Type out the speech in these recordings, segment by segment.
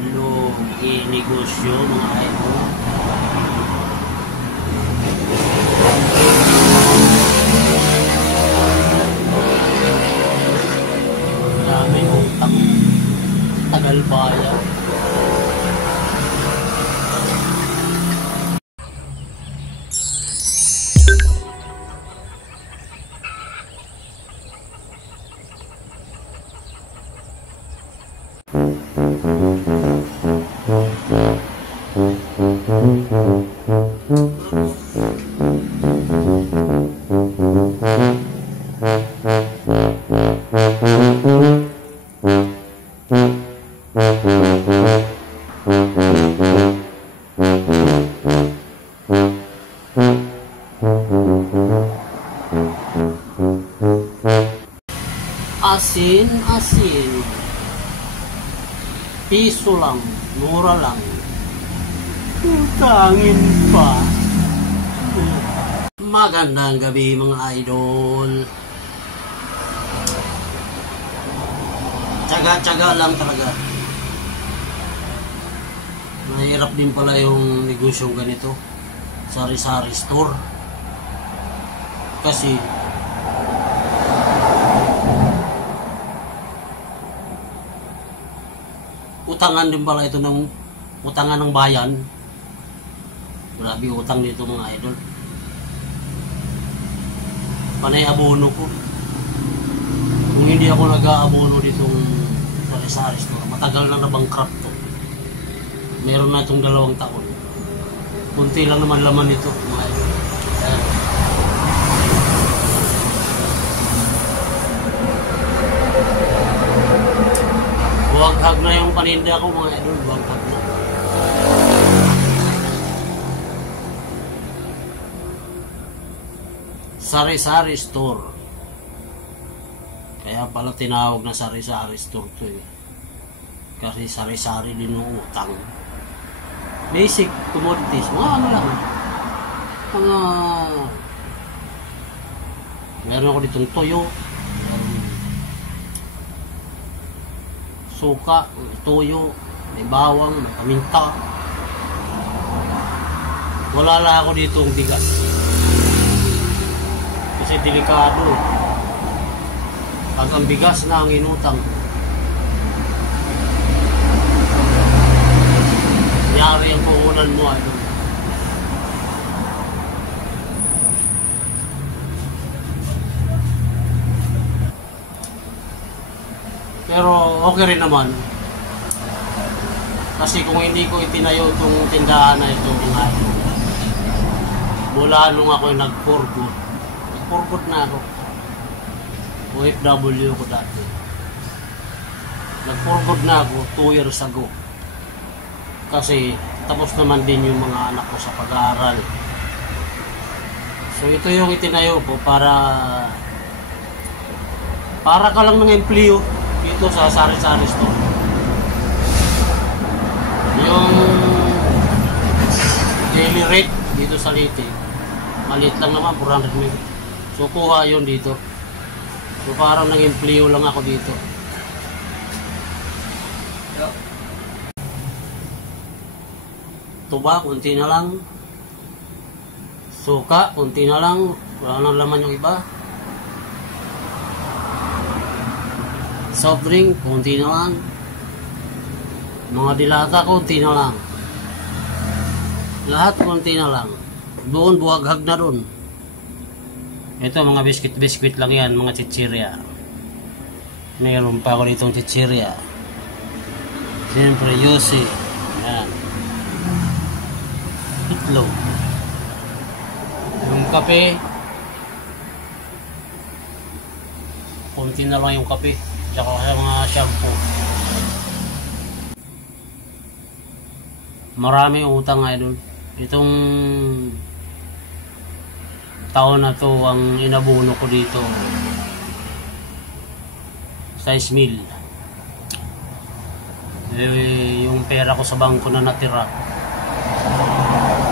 Lo i-negosyo mga idol. Maraming utang. Tagal bayan. Asin. Piso lang, mura lang. Utangin pa. Magandang gabi mga idol. Tsaga-tsaga lang talaga. Mahirap din pala yung negosyong ganito. Sari-sari store. Kasi utangan din pala ito ng utangan ng bayan. Grabe utang dito mga idol. Panay abono ko. Kung hindi ako nag-aabono ditong sari-sari store, matagal na na-bankrupt to. Meron na itong 2 taon. Kunti lang naman laman ito mga idol. Buwaghag na yung paninda ko mga idol, buwaghag na. Sari-sari store. Kaya pala tinawag na sari-sari store to eh. Kasi sari-sari din yung utang. Basic commodities, mga ano lang. Mga meron ako ditong toyo, suka, toyo, may bawang, may paminta. Wala lang ako dito ang bigas. Kasi delikado. Pag ang bigas na ang inutang, yari ang puhunan mo. Ano? Pero okay rin naman. Kasi kung hindi ko itinayo itong tindahan na ito, mula nung ako nag-for good na ako. OFW ko dati. Nag-for good na ako 2 years ago. Kasi tapos naman din yung mga anak ko sa pag-aaral. So ito yung itinayo ko para ka lang ng empleo dito sa sari-sari store. Yung daily rate dito sa Leyte, maliit lang naman, 400 mil. So kuha yun dito. So parang nang empleo lang ako dito. Tuba, kunti na lang. Suka, kunti na lang. Wala nang laman yung iba. Soft drink, kunti na lang. Mga dilata, kunti na lang. Lahat kunti na lang. Doon, buwaghag na doon. Ito, mga biscuit lang yan, mga chichirya. Mayroon pa ako ditong chichirya. Siyempre, yosi. Yan. Itlog. Yung kape, kunti na lang yung kape. Tsaka mga shampoo. Maraming utang idol. Itong taon na to ang inabuno ko dito 6,000. Yung pera ko sa bangko na natira,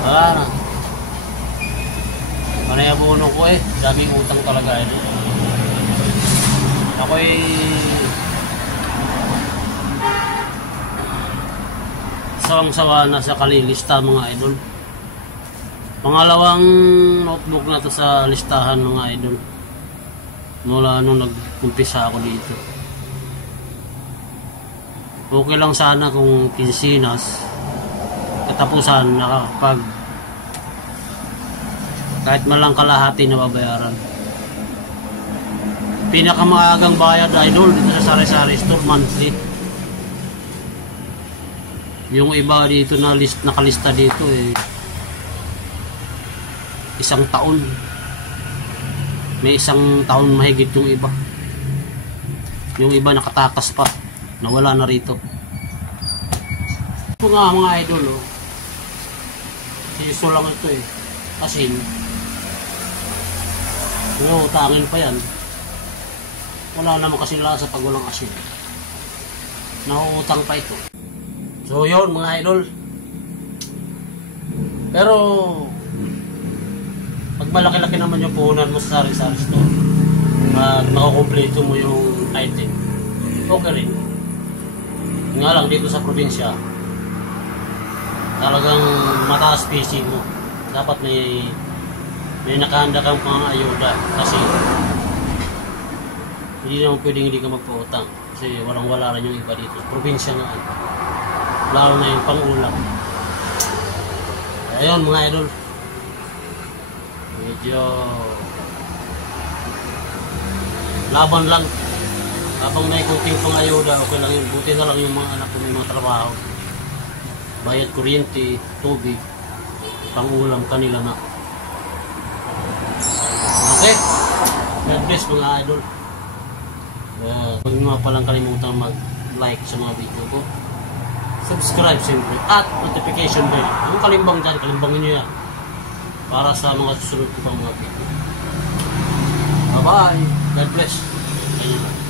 wala na. Panay abono ko eh. Daming utang talaga idol. sawang-sawa na sa kalilista mga idol. Pangalawang notebook na to sa listahan mga idol. Mula nung nag-umpisa ako dito. Okay lang sana kung kinsinas katapusan nakapag kahit malang kalahati na babayaran. Pinakamaagang bayad idol dito sa sari-sari store monthly. Yung iba dito na nakalista dito isang taon. May isang taon mahigit yung iba. Yung iba nakatakas pa. Nawala na rito. Ito nga mga idol iso lang ito Asin. Utangin pa yan. Wala naman kasi lasa pag walang asin. Nauutang pa ito. So yun mga idol. Pero pag malaki-laki naman yung puhunan mo sa sari-sari store at makakompleto mo yung item, okay rin. Nga lang dito sa probinsya talagang mataas PC mo. Dapat may nakahanda kang mga ayuda kasi hindi naman pwedeng hindi ka magpautang kasi walang-wala rin yung iba dito. Probinsya nga. Lalo na yung pang-ulam. Ayun mga idol. Medyo laban lang. Habang may kunting pang ayuda, okay lang yun. Buti na lang yung mga anak ko may mga trabaho. Bayad kuryente, tubig, pang-ulam kanila na. Okay. God bless mga idol. Huwag nyo palang kalimutan mag-like sa mga video ko. Subscribe siyempre. At notification bell. Ang kalimbang dyan, kalimbangin nyo yan. Para sa mga susunod ko pang mga video. Bye bye. God bless. Ayun.